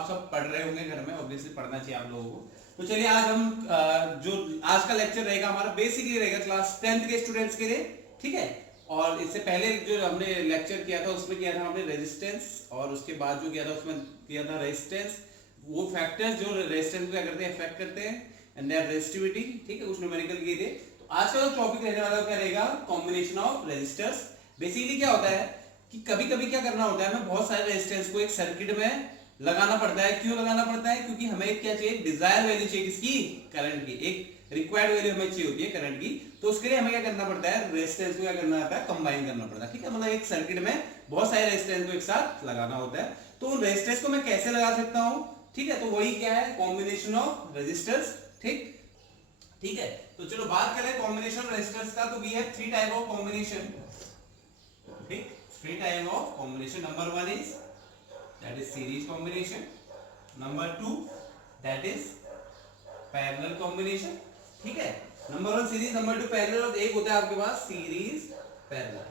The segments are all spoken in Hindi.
आप सब पढ़ रहे होंगे घर में, ऑब्वियसली पढ़ना चाहिए आप लोगों को। तो चलिए आज हम जो आज का लेक्चर रहेगा हमारा बेसिकली रहेगा क्लास 10th के स्टूडेंट्स के लिए, ठीक है। और इससे पहले जो हमने लेक्चर किया था उसमें किया था हमने रेजिस्टेंस, और उसके बाद जो किया था उसमें किया था रेजिस्टेंस, वो फैक्टर्स जो रेजिस्टेंस को क्या करते हैं, अफेक्ट करते हैं, एंड देयर रेजिस्टिविटी, ठीक है, कुछ न्यूमेरिकल किए थे। तो आज का जो टॉपिक रहने वाला क्या रहेगा, कॉम्बिनेशन ऑफ रेजिस्टर्स। बेसिकली क्या होता है कि कभी कभी क्या करना होता है, हमें बहुत सारे रेजिस्टेंस को एक सर्किट में लगाना पड़ता है। क्यों लगाना पड़ता है? क्योंकि हमें क्या चाहिए, डिजायर वैल्यू चाहिए, किसकी, करंट की, एक रिक्वायर्ड वैल्यू हमें चाहिए होती है करंट की। तो उसके लिए हमें क्या करना पड़ता है, रेजिस्टेंस को क्या करना होता है, कंबाइन करना पड़ता है, ठीक है। मतलब एक सर्किट में बहुत सारे रेजिस्टेंस को एक साथ लगाना होता है। तो उन रेजिस्टेंस को मैं कैसे लगा सकता हूं, ठीक है, तो वही क्या है, कॉम्बिनेशन ऑफ रेजिस्टर्स, ठीक ठीक है। तो चलो बात करें कॉम्बिनेशन रेजिस्टर्स का, तो we have three type of combination, ठीक, three type of combination. Number one is that is series combination, number two that is parallel combination, ठीक है। Number one series, number two parallel, और एक होता है आपके पास सीरीज पैरेलल।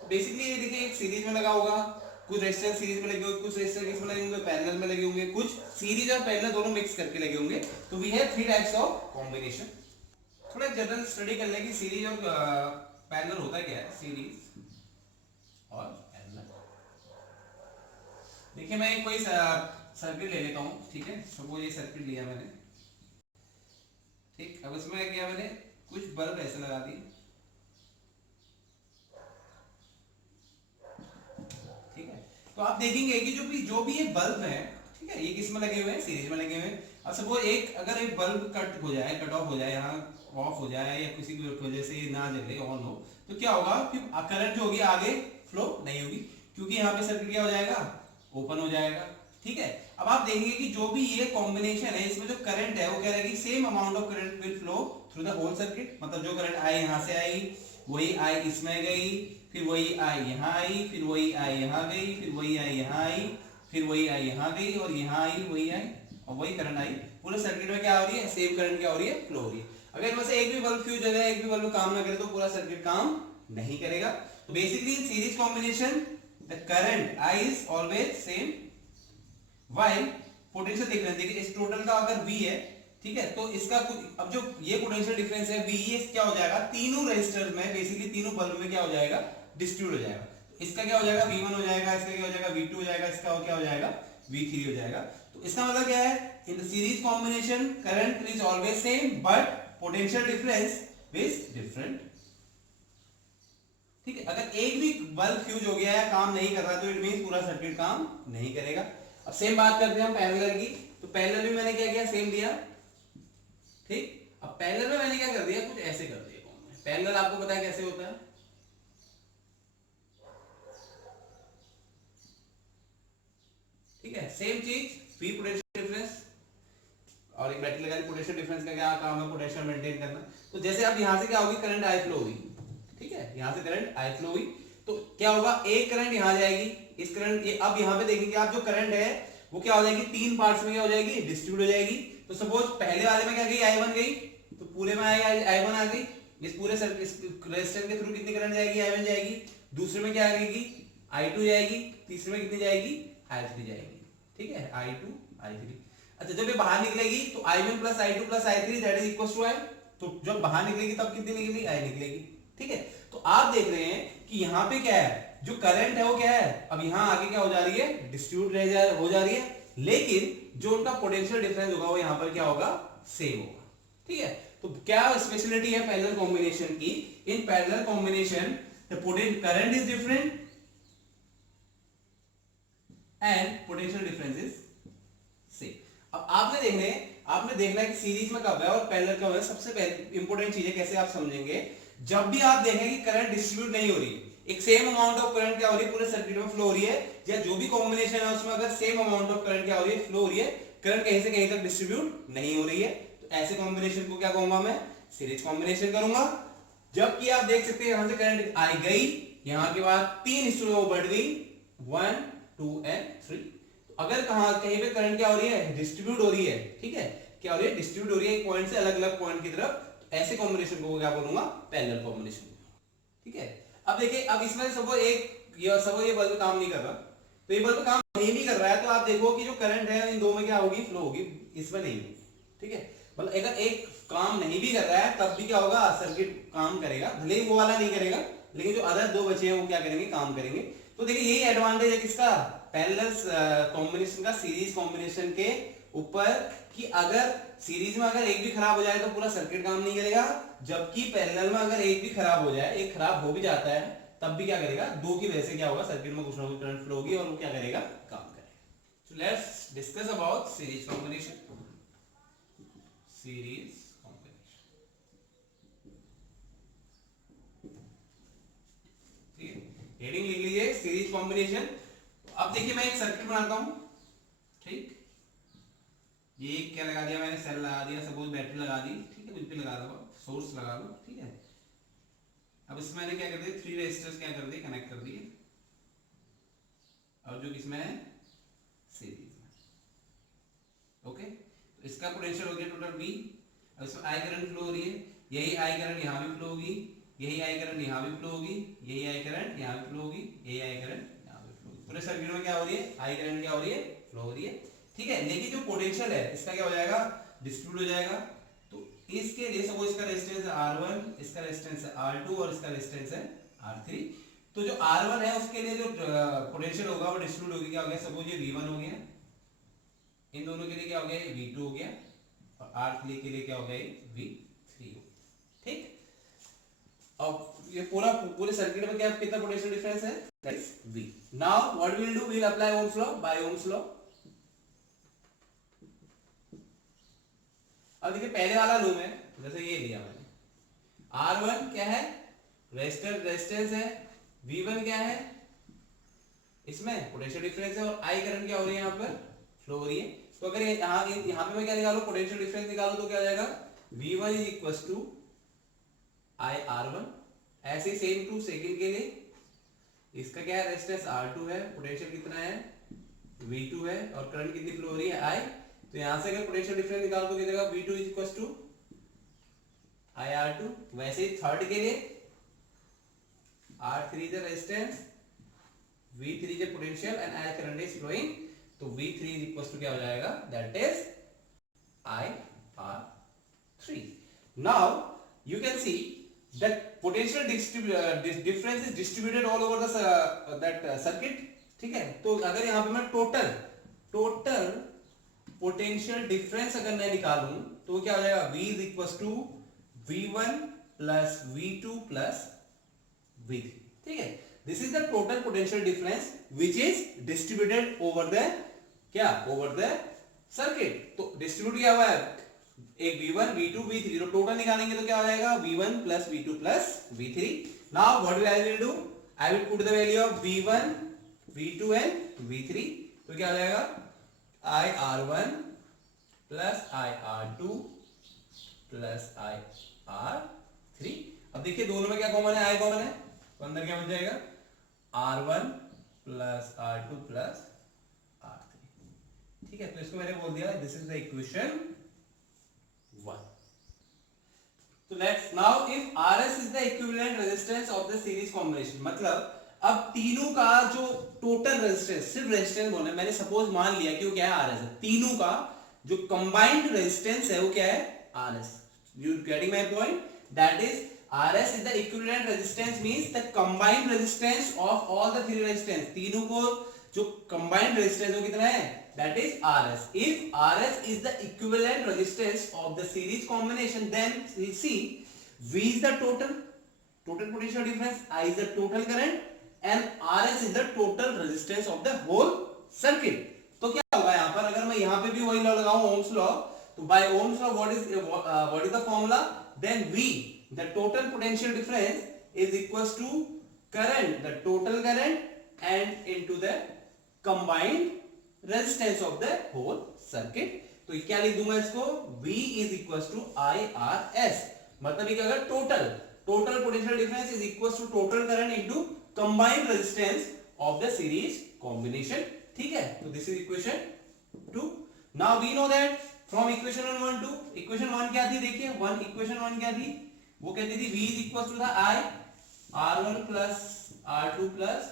बेसिकली ये देखिए, एक सीरीज में लगा होगा, कुछ रेजिस्टेंस सीरीज में लगे होंगे, कुछ रेजिस्टेंस किस में लगे होंगे, पैरेलल में लगे होंगे, कुछ सीरीज और पैरेलल दोनों मिक्स करके लगे होंगे। तो we have three types of combination. थोड़ा जनरल स्टडी कर लेंगे सीरीज और पैरेलल होता क्या है, सीरीज और पैरेलल। देखिए मैं कोई सर्किट ले लेता हूँ, ठीक है, सपोज ये सर्किट लिया मैंने, ठीक। अब इसमें क्या मैंने कुछ बल्ब ऐसे लगा दिए, ठीक है। तो आप देखेंगे कि जो भी ये बल्ब है, ठीक है, ये किस में लगे हुए हैं, सीरीज में लगे हुए हैं। अब सपोज अगर एक बल्ब कट हो जाए, कट ऑफ हो जाए, यहाँ ऑफ हो जाए, या किसी भी वजह से ये ना जले, ऑन हो, तो क्या होगा कि करंट जो होगी आगे फ्लो नहीं होगी, क्योंकि यहाँ पे सर्किट क्या हो जाएगा, ओपन हो जाएगा, ठीक है। अब आप देखेंगे कि जो भी ये कॉम्बिनेशन है, इसमें जो करंट है वो क्या रहेगी, same amount of current will flow through the whole circuit. मतलब जो करंट आई यहाँ से आई, वही आई इसमें गई, फिर वही आई यहाँ आई, फिर वही आई यहाँ गई, फिर वही आई यहाँ आई, फिर वही आई यहाँ गई, और यहाँ आई, वही आई, और वही करंट आई। पूरे सर्किट में क्या हो रही है, सेम करंट क्या हो रही है, फ्लो हो रही है। अगर इनमें से एक भी बल्ब फ्यूज हो जाए, एक भी बल्ब काम ना करे, तो पूरा सर्किट काम नहीं करेगा। तो basically in series combination the current I is always same while potential difference, देखिए इस टोटल का अगर V है, ठीक है, तो इसका अब जो ये पोटेंशियल डिफरेंस है V, ये क्या हो जाएगा, तीनों रेजिस्टर्स में, बेसिकली तीनों बल्ब में क्या हो जाएगा, डिस्ट्रीब्यूट हो जाएगा। तो इसका क्या हो जाएगा, V1 हो जाएगा, इसका क्या हो जाएगा, V2 हो जाएगा, इसका क्या हो जाएगा, V3 हो जाएगा। तो इसका मतलब क्या है, in the series combination current is always same but potential difference is different, ठीक है। अगर एक भी बल्ब फ्यूज हो गया है, काम नहीं कर रहा, तो इट मींस पूरा सर्किट काम नहीं करेगा। अब सेम बात करते हैं हम पैरेलल की। तो पैरेलल में मैंने क्या किया, सेम दिया, ठीक। अब पैरेलल में मैंने क्या कर दिया, कुछ ऐसे कर दिया। पैरेलल आपको पता है कैसे होता है, ठीक है, सेम चीज, V पोटेंशियल डिफरेंस, और एक बैटरी लगा दी। पोटेंशियल डिफरेंस का क्या काम है, पोटेंशियल मेंटेन करना। तो जैसे अब यहां से क्या होगी, करंट आई फ्लो हुई, ठीक है, यहां से करंट आई फ्लो हुई, तो क्या होगा, एक करंट यहां जाएगी, इस करंट ये, अब यहां पे देखेंगे आप, जो करंट है वो क्या हो जाएगी, तीन पार्ट्स में क्या हो जाएगी, डिस्ट्रीब्यूट हो जाएगी। तो सपोज पहले वाले में क्या गई, I1 गई, तो पूरे में I1 आ गई, इस पूरे रेजिस्टेंस के थ्रू कितनी करंट जाएगी, I1 जाएगी। दूसरे में क्या आएगी, I2 जाएगी। तीसरे में कितनी जाएगी, I3 जाएगी, ठीक है, I2 I3। अच्छा, जब ये बाहर निकलेगी तो I1 plus I2 plus I3 that is equal to I। तो जब बाहर निकलेगी तब कितनी निकलेगी, I निकलेगी, ठीक है। तो आप देख रहे हैं कि यहाँ पे क्या है, जो करंट है वो क्या है, अब यहाँ आगे क्या हो जा रही है, डिस्ट्रीब्यूट हो जा रही है, लेकिन जो उनका पोटेंशियल डिफरेंस होगा वो यहाँ पर क्या होगा, सेम होगा, ठीक है। तो क्या स्पेशलिटी है पैरेलल कॉम्बिनेशन की, in parallel combination the current is different and potential difference is same. अब आपने देखना है कि सीरीज में कब है और पैरेलल कब है। सबसे पहले इंपॉर्टेंट चीज है, कैसे आप समझेंगे, जब भी आप देखें कि करंट डिस्ट्रीब्यूट नहीं हो रही है, एक सेम अमाउंट ऑफ करंट क्या हो रही है, पूरे सर्किट में फ्लो हो रही है, या जो भी कॉम्बिनेशन है उसमें अगर सेम अमाउंट ऑफ करंट क्या हो रही है, फ्लो हो रही है, करंट कहीं से कहीं तक डिस्ट्रीब्यूट नहीं हो रही है, तो ऐसे कॉम्बिनेशन को क्या कहूंगा मैं, सीरीज कॉम्बिनेशन करूंगा। जबकि आप देख सकते हैं यहां से करंट आई गई, यहां के बाद तीन हिस्सों में बढ़ गई, 1 2 एंड 3। अगर कहीं पे करंट क्या हो रही है, डिस्ट्रीब्यूट हो रही है, ठीक है, क्या हो रही है, डिस्ट्रीब्यूट हो रही है एक पॉइंट से अलग अलग पॉइंट की तरफ, तो ऐसे कॉम्बिनेशन को क्या बोलूंगा, पैरेलल कॉम्बिनेशन, ठीक है। अब देखिए, अब इसमें सपोज ये बल्ब काम नहीं कर रहा, तो ये बल्ब काम नहीं भी कर रहा है तो आप देखो कि जो करंट है इन दो में क्या होगी, फ्लो होगी, इसमें नहीं होगी। ठीक है, मतलब अगर एक काम नहीं भी कर रहा है तब भी क्या होगा, सर्किट काम करेगा, भले ही वो वाला नहीं करेगा लेकिन जो अदर दो बचे हैं वो क्या करेंगे, काम करेंगे। तो देखिए यही एडवांटेज है किसका, पैरेलल कॉम्बिनेशन का सीरीज कॉम्बिनेशन के ऊपर, कि अगर सीरीज में अगर एक भी खराब हो जाए तो पूरा सर्किट काम नहीं करेगा, जबकि पैरेलल में अगर एक भी खराब हो जाए, एक खराब हो भी जाता है तब भी क्या करेगा, दो की वजह से क्या होगा, सर्किट में कुछ ना कुछ करंट फ्लो होगी और वो क्या करेगा, काम करेगा। So let's discuss about series combination. Series combination, ठीक है, हेडिंग लिख लीजिए सीरीज कॉम्बिनेशन। अब देखिए मैं एक सर्किट बनाता हूं, ठीक, ये क्या लगा दिया मैंने, सेल लगा दिया, सपोज बैटरी लगा दी, ठीक है, कुछ भी लगा दो, सोर्स लगा लो, ठीक है। अब इसमें मैंने क्या कर दिया, 3 रेजिस्टर्स क्या कर दिए, कनेक्ट कर दिए, और जो इसमें है सीरीज में, ओके। तो इसका पोटेंशियल हो गया टोटल V। अब इसमें आई करंट फ्लो हो रही है, यही आई करंट यहाँ भी फ्लो होगी, यही आई करंट यहाँ भी फ्लो होगी, यही आई करंट यहाँ भी फ्लो होगी, यही आई करंट यहाँ भी फ्लो होगी। पूरे सर्किट में क्या हो रही है, आई करंट क्या हो रही है, फ्लो हो रही है, ठीक है। लेकिन जो पोटेंशियल है इसका क्या हो जाएगा, डिस्ट्रीब्यूट हो जाएगा। तो इसके लिए सपोज इसका रेजिस्टेंस है R1, इसका रेजिस्टेंस है R2 और इसका रेजिस्टेंस है R3। तो जो R1 है उसके लिए जो पोटेंशियल होगा वो डिस्ट्रीब्यूट होगी, क्या हो गया, सपोज ये V1 हो गया, इन दोनों के लिए क्या हो गया, ये V2 हो गया, और R3 के लिए क्या हो गया, ये V3 हो गया, ठीक। अब ये पूरे सर्किट में क्या कितना पोटेंशियल डिफरेंस है, that is V। Now what we will do, we will apply Ohm's law, by Ohm's law. अब देखिए पहले वाला लूम है, जैसे ये लिया मैंने, R1 क्या है, रेजिस्टेंस है, V1 क्या है, इसमें पोटेंशियल डिफरेंस है, और I करंट क्या हो रही है, यहाँ पर फ्लो हो रही है। तो अगर यहाँ पे मैं क्या निकालू, पोटेंशियल डिफरेंस निकालू तो क्या हो जाएगा, V1 is equal to I R1। ऐसे ही सेम टू सेकंड के लिए, इसका क्या है, रेजिस्टेंस R2 है, पोटेंशियल कितना है, V2 है, और करंट कितनी फ्लो हो रही है, I। तो यहां से अगर पोटेंशियल डिफरेंस निकालो तो क्या देगा, V2 is equal to I R2। वैसे ही थर्ड के लिए, R3 is the resistance, V3 is the potential and I current is flowing, तो V3 इज इक्वल टू क्या हो जाएगा, that is I R3। Now you can see that potential difference is distributed all over the circuit, ठीक है। तो अगर यहाँ पे मैं टोटल पोटेंशियल डिफरेंस अगर मैं निकालूं तो क्या हो जाएगा, V is equal to V1 plus V2 plus V3, ठीक है। This is the total potential difference which is distributed over the क्या, ओवर द सर्किट। तो डिस्ट्रीब्यूट क्या हुआ है, एक V1 V2 V3, तो टोटल निकालेंगे तो क्या हो जाएगा, V1 plus V2 plus V3। Now what I will do, I will put the value of V1 V2 and V3। तो क्या हो जाएगा, I R1 plus I R2 plus I R3। अब देखिए दोनों में क्या कॉमन है, I कॉमन है, तो अंदर क्या बच जाएगा, R1 plus R2 plus R3, ठीक है। तो इसको मैंने बोल दिया, this is the equation 1। So let's now if RS is the equivalent resistance of the series combination, मतलब अब तीनों का जो टोटल रेजिस्टेंस, सिर्फ रेजिस्टेंस बोलना है, मैंने सपोज मान लिया कि वो क्या है, RS है, तीनों का जो कंबाइंड रेजिस्टेंस है वो क्या है, RS। You getting my point? That is RS is the equivalent resistance, means the combined resistance of all the three resistance, तीनों को जो combined resistance वो कितना है, that is RS। If RS is the equivalent resistance of the series combination, then we see V is the total potential difference, I is the total current, and RS is the total resistance of the whole circuit। तो क्या होगा यहाँ पर, अगर मैं यहाँ पे भी वही लॉ लगाऊं, ओम्स लॉ, तो by Ohm's law what is the formula, then V, the total potential difference, is equals to current, the total current, and into the combined resistance of the whole circuit। तो क्या लिख दूंगा इसको, V is equals to IRS, मतलब ये अगर total potential difference is equals to total current into combined resistance of the series combination, ठीक है। तो this is equation 2। now we know that from equation 1 to equation 1 क्या थी, देखिए equation 1 क्या थी, वो कहती थी V is equals to the I R1 plus R2 plus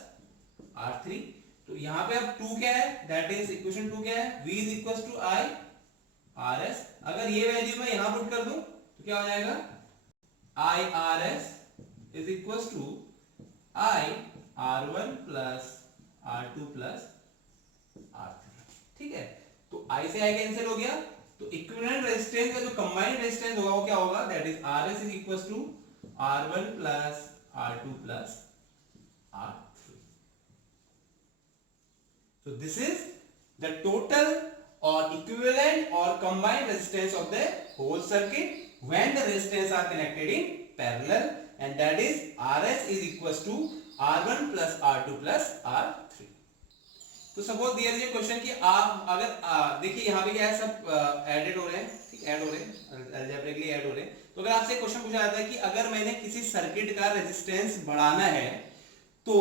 R3। तो यहाँ पे अब 2 क्या है, दैट इज इक्वेशन 2 क्या है, v is equal to I R S. अगर ये वैल्यू मैं यहां पुट कर दूं तो क्या हो जाएगा, I R S is equal to I R one plus R two plus R three. ठीक है, तो आई से आई कैंसिल हो गया, तो इक्विवेलेंट रेजिस्टेंस का जो कंबाइंड रेजिस्टेंस होगा वो क्या होगा, that is R S is equal to R one plus R two plus R three. So this is the total or equivalent or combined resistance of the whole circuit when the resistance are connected in parallel, and that is Rs is equals to R1 plus R2 plus R3. तो सपोज दिया है क्वेश्चन कि आप अगर देखिए यहाँ पे क्या है, सब एडेड हो रहे हैं, ठीक, ऐड हो रहे हैं, अलजेब्रिकली ऐड हो रहे हैं। तो अगर आपसे क्वेश्चन पूछा जाता है कि अगर मैंने किसी सर्किट का रेजिस्टेंस बढ़ाना है तो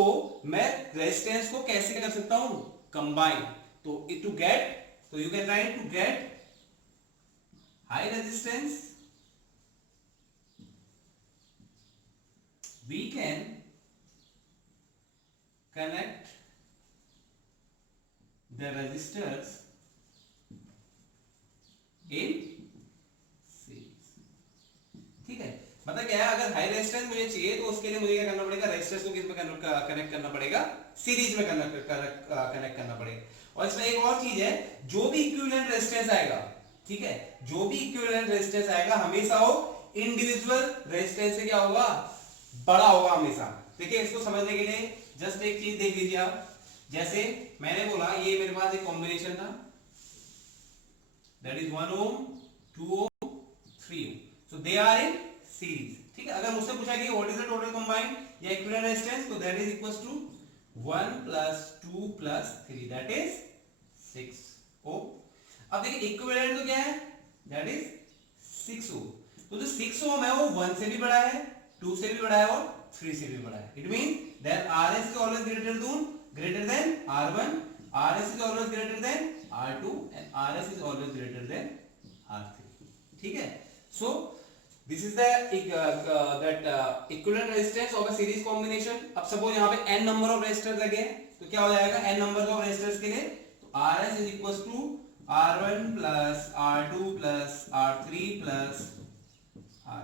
मैं रेजिस्टेंस को कैसे कर सकता हूं, कंबाइन। तो टू गेट, तो you can right to get high resistance we can connect the resistors in series. ठीक है, मतलब क्या है, अगर हाई रेजिस्टेंस मुझे चाहिए तो उसके लिए मुझे क्या करना पड़ेगा, रेजिस्टेंस को किस में कनेक्ट करना पड़ेगा, सीरीज में कनेक्ट करना पड़ेगा। और इसमें एक और चीज है, जो भी इक्विवेलेंट रेजिस्टेंस आएगा, ठीक है, जो भी इक्विवेलेंट रेजिस्टेंस आएगा हमेशा वो इंडिविजुअल रेजिस्टेंस से क्या होगा, बड़ा होगा हमेशा। देखिए इसको समझने के लिए जस्ट एक चीज देख लीजिए आप, जैसे मैंने बोला ये मेरे पास एक कॉम्बिनेशन था, that is 1 ohm 2 ohm 3 ohm, so they are in series. ठीक है, अगर मुझसे पूछा कि what is the total combined या इक्विवेलेंट रेजिस्टेंस, तो that is equals to 1 plus 2 plus 3, that is 6 ohm. अब देखिए इक्विवेलेंट तो क्या है, दैट इज 6 ओम। तो जो 6 ओम है वो 1 से भी बड़ा है, 2 से भी बड़ा है और 3 से भी बड़ा है। It mean that RS is always greater than R1, RS is always greater than R2 and RS is always greater than R3. ठीक है, so this is the equivalent resistance of a series combination. अब suppose यहाँ पे n number of resistors लगे हैं तो क्या हो जाएगा, n numbers of resistors के लिए तो RS is equals to R1 plus R2 plus R3 plus R।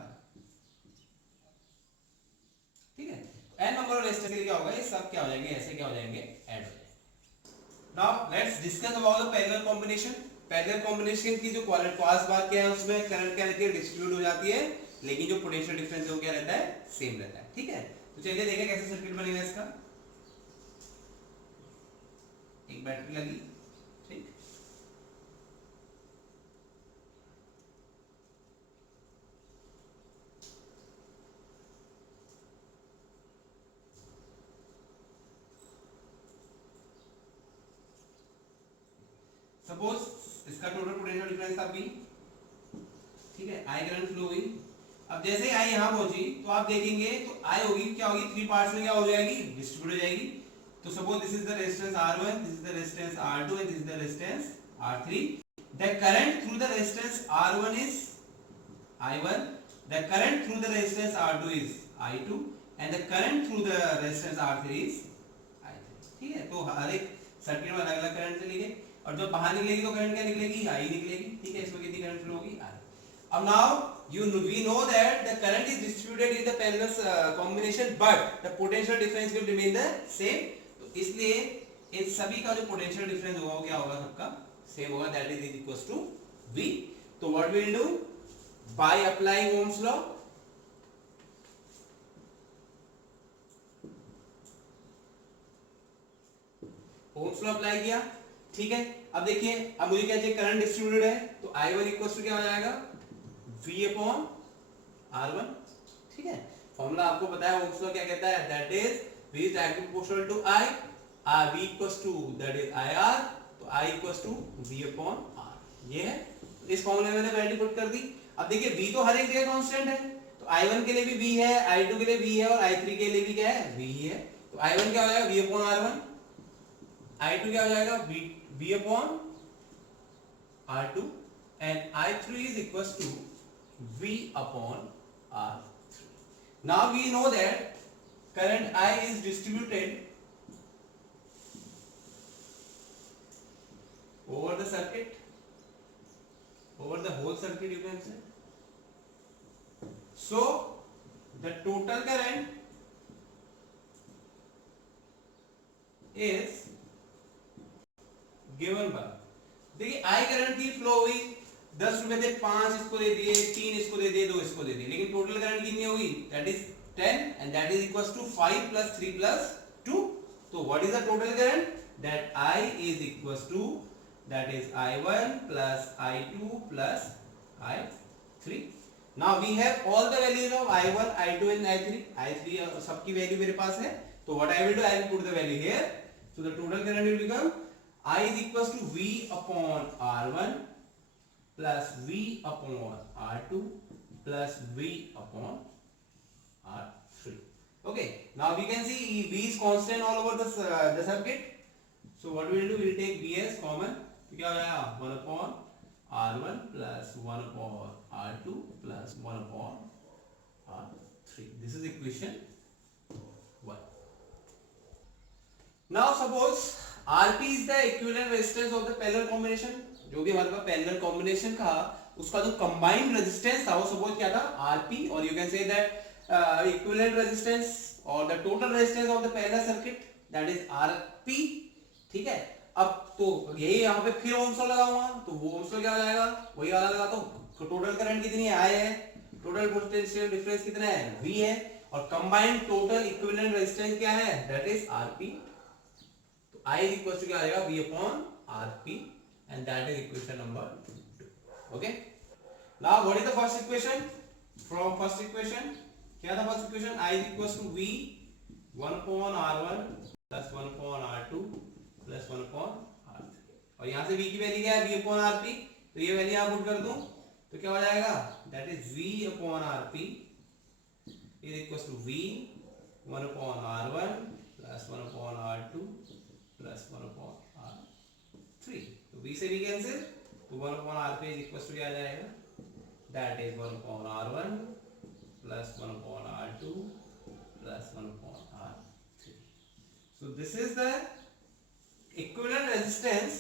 ठीक है, n नंबर ऑफ रेजिस्टर के लिए क्या होगा, ये सब क्या हो जाएंगे, ऐसे क्या हो जाएंगे, ऐड हो जाएंगे। Now let's discuss about the parallel combination. Parallel combination की जो खास बात क्या है, उसमें करंट क्या रहती है, डिस्ट्रीब्यूट हो जाती है, लेकिन जो पोटेंशियल डिफरेंस है वो क्या रहता है, सेम रहता है। ठीक है, तो चलिए देखें कैसे सर्किट बनेगा इसका। एक बैटरी लगी, ठीक, सपोज इसका टोटल पोटेंशियल डिफरेंस था V, ठीक है, I करंट फ्लो हुई। अब जैसे ही I यहां पहुंची तो आप देखेंगे तो I होगी क्या होगी, 3 पार्ट्स में क्या हो जाएगी, डिस्ट्रीब्यूट हो जाएगी। तो suppose this is the resistance R1, this is the resistance R2 and this is the resistance R3। The current through the resistance R1 is I1, the current through the resistance R2 is I2 and the current through the resistance R3 is I3। ठीक है, तो हर एक सर्किट में अलग-अलग करंट चलेंगे और जब बाहर निकलेगी तो करंट क्या निकलेगी, I निकलेगी। ठीक है, इसमें कितनी करंट फ्लो होगी, I। अब now we know that the current is distributed in the parallel combination but the potential difference will remain the same। तो इसलिए इन सभी का जो पोटेंशियल डिफरेंस होगा वो क्या होगा, सबका सेम होगा, that is equals to V। तो what we will do, by applying Ohm's law, Ohm's law apply किया। ठीक है, अब देखिए, अब मुझे क्या चाहिए, करंट डिस्ट्रीब्यूटेड है तो I1 इक्वल्स टू क्या हो जाएगा, V अपॉन R1। ठीक है, फॉर्मूला आपको पता है Ohm's law क्या कहता है, that is V is directly proportional to I, V equals to that is IR, तो I equals to V upon R। ये है, इस फॉर्मूले में मैंने वैल्यू पुट कर दी। अब देखिए V तो हर एक जगह कांस्टेंट है, तो I1 के लिए भी V है, I2 के लिए V है और I3 के लिए भी क्या है, V है। तो I1 क्या हो जाएगा, V अपॉन R1, I2 क्या हो जाएगा, V upon R2 and I3 is equals to V upon R3। Now we know that current I is distributed over the circuit, over the whole circuit you can say. So the total current is given by, देखिए आई करंट की फ्लो हुई 10 रुपए थे, 5 इसको दे दिए, 3 इसको दे दिए, 2 इसको दे दिए, लेकिन टोटल करंट कितनी होगी, that is 10 and that is equals to 5 plus 3 plus 2. तो what is the total current, that I is equals to, that is I1 plus I2 plus I3. Now we have all the values of I1, I2 and I3. I3 सबकी वैल्यू मेरे पास है, तो what I will do, I will put the value here. So the total current will become I is equals to V upon R1 plus V upon R2 plus V upon R3. Okay, now we can see V is constant all over the circuit. So what we will do, we will take V as common. तो क्या हो जाएगा 1 upon R1 plus 1 upon R2 plus 1 upon R3. This is equation 1. Now suppose Rp is the equivalent resistance of the parallel combination. जो भी हमारे पास parallel combination था उसका जो combined resistance था वो suppose क्या था Rp, और you can say that equivalent resistance or the total resistance of the parallel circuit, that is Rp. ठीक है, अब तो यही यहाँ पे फिर ओम्स लॉ लगाऊंगा, तो वो ओम्स लॉ क्या हो जाएगा, वही वाला लगाता हूँ. तो टोटल करंट कितनी है, I है, टोटल पोटेंशियल डिफरेंस कितना है, V है, और कंबाइंड टोटल इक्विवेलेंट रेजिस्टेंस क्या है, दैट इज Rp. तो I इज इक्वल टू क्या आ जाएगा, V upon Rp, and that is equation number 2. Okay, now what is the first equation, from first equation क्या था, first equation I is equal to V 1 upon R1 plus 1 upon R2 plus 1 upon R3, और यहां से V की वैल्यू क्या है, V upon Rp, तो ये वैल्यू यहां पुट कर दूं तो क्या हो जाएगा, that is V upon Rp is equals to V 1 upon R1 plus 1 upon R2 plus 1 upon R3. तो V से V कैंसिल, तो 1 upon Rp is equals to क्या आ जाएगा, that is 1 upon R1 plus 1 upon R2 plus 1 upon R3. So this is the equivalent resistance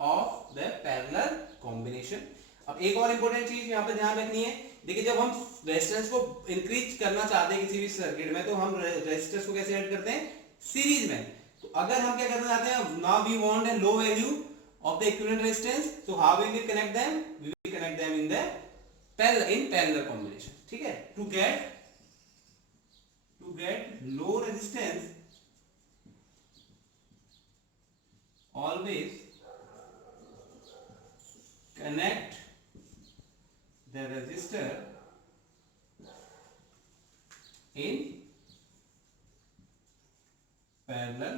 of the parallel combination. अब एक और इंपॉर्टेंट चीज यहाँ पे ध्यान रखनी है, देखिए जब हम रेजिस्टेंस को इंक्रीज करना चाहते हैं किसी भी सर्किट में, तो हम रेजिस्टेंस को कैसे ऐड करते हैं, सीरीज में. तो अगर हम क्या करना चाहते हैं, now we want a low value of the equivalent resistance, so how we will connect them, we will connect them in the parallel combination. ठीक है, to get low resistance always connect the resistor in parallel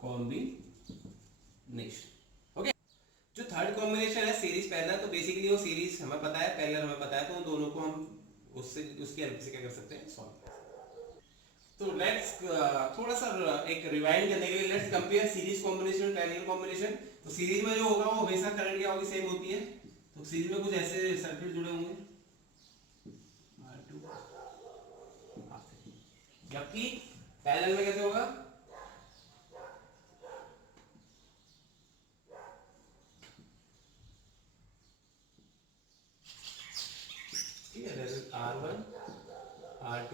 combination. Okay, जो थर्ड कॉम्बिनेशन है सीरीज पैरेलल, तो बेसिकली वो सीरीज हमें पता है, पैरेलल हमें पता है, तो उन दोनों को हम उसकी हेल्प से क्या कर सकते हैं, सॉल्व. तो लेट्स थोड़ा सा एक रिवाइंड करने के लिए लेट्स कंपेयर सीरीज कॉम्बिनेशन और पैरेलल कॉम्बिनेशन. तो सीरीज में जो होगा वो हमेशा करंट क्या होगी, सेम होती है. तो सीरीज में कुछ ऐसे सर्किट जुड़े होंगे R2 R3, जबकि पैरेलल में कैसे होगा, ठीक है, R1 R2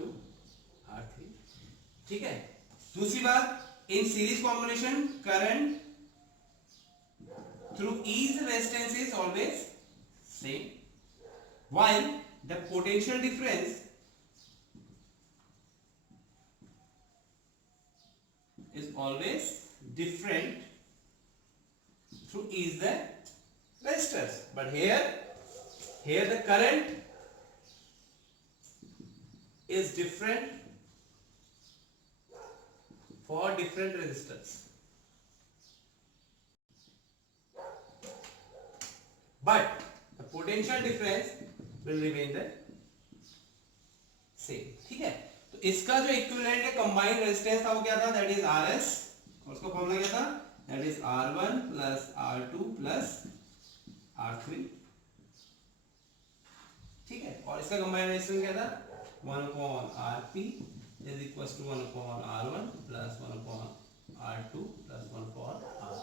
R3. ठीक है, दूसरी बात, in series combination current through each resistance is always same, while the potential difference is always different through each the resistors. But here the current is different for different resistors, but the potential difference will remain the same. ठीक है, तो इसका जो इक्विवेलेंट है कंबाइंड रेजिस्टेंस था वो क्या था, दैट इज Rs, और उसका फॉर्मूला क्या था, that is R1 plus R2 plus R3. ठीक है, और इसका कंबाइंड रेजिस्टेंस क्या था, 1 upon Rp is equals to 1 upon R1 plus 1 upon R2 plus 1 upon R3.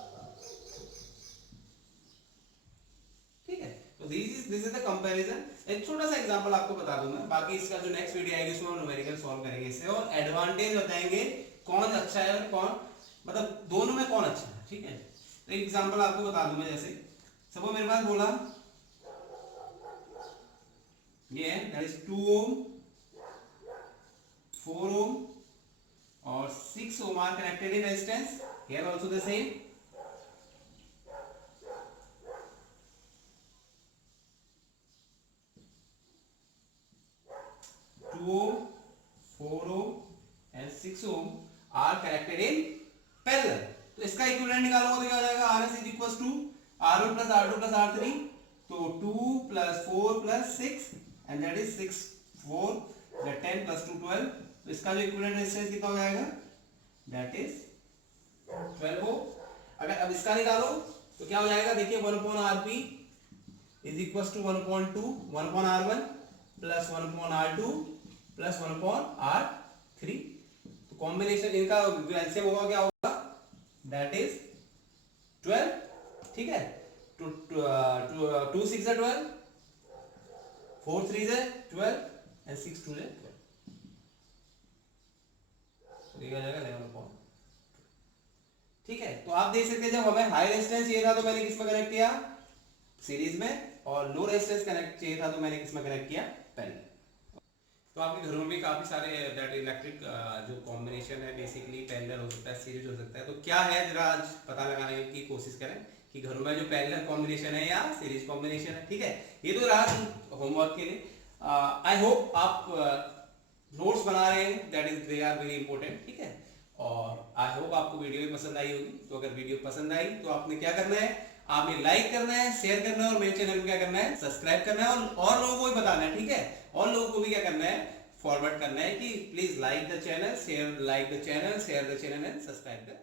तो दिस इज द कंपैरिजन। एक छोटा सा एग्जांपल आपको बता दूं मैं, बाकी इसका जो नेक्स्ट वीडियो आएगी उसमें हम न्यूमेरिकल सॉल्व करेंगे इससे, और एडवांटेज बताएंगे कौन अच्छा है और कौन, मतलब दोनों में कौन अच्छा है, ठीक है। तो एक एग्जांपल आपको बता दूं मैं, जैसे सपोज मेरे पास बोला ये है, दैट इज 2 ओम, 4 ohm और 6 ohm are connected in resistance. Here also the same. 2 ohm, 4 ohm and 6 ohm are connected in parallel. तो इसका इक्विवेलेंट निकालोगे तो क्या हो जाएगा, RS is equals to R1 plus R2 plus R3, तो 2 plus 4 plus 6 and that is 6 4 that 10 plus 2 12, तो इसका जो इक्विवेलेंट रेजिस्टेंस कितना हो जाएगा, दैट इज 12 ओम। अगर अब इसका निकालो तो क्या हो जाएगा, देखिए 1/Rp is equals to 1/2 1/R1 plus 1/R2 plus 1/R3, तो कॉम्बिनेशन इनका एलसीएम होगा क्या होगा, दैट इज 12, ठीक है। 2 6 are 12, 4 3 are 12 and 6 2 are 12, देखा जाएगा 11, ठीक है। तो आप देख सकते हैं जब हमें हाई रेजिस्टेंस चाहिए था तो मैंने किस में कनेक्ट किया, सीरीज में, और लो रेजिस्टेंस कनेक्ट चाहिए था तो मैंने किस में कनेक्ट किया, पैरेलल। तो आपके घरों में भी काफी सारे दैट इलेक्ट्रिक जो कॉम्बिनेशन है बेसिकली पैरेलल हो सकता है, सीरीज हो सकता है, तो क्या है जरा आज पता लगाने की कोशिश करें कि घरों में जो पैरेलल कॉम्बिनेशन है या सीरीज कॉम्बिनेशन है, ठीक है। ये तो रहा होमवर्क के लिए। आई होप आप नोट्स बना रहे हैं, that is they are very important, ठीक है। और आई होप आपको वीडियो भी पसंद आई होगी। तो अगर वीडियो पसंद आई तो आपने क्या करना है, आपने लाइक करना है, शेयर करना है, और मेरे चैनल को क्या करना है, सब्सक्राइब करना है, और लोगों को भी बताना है, ठीक है। और लोगों को भी क्या करना है, फॉरवर्ड करना है कि please like the channel, share the channel and subscribe the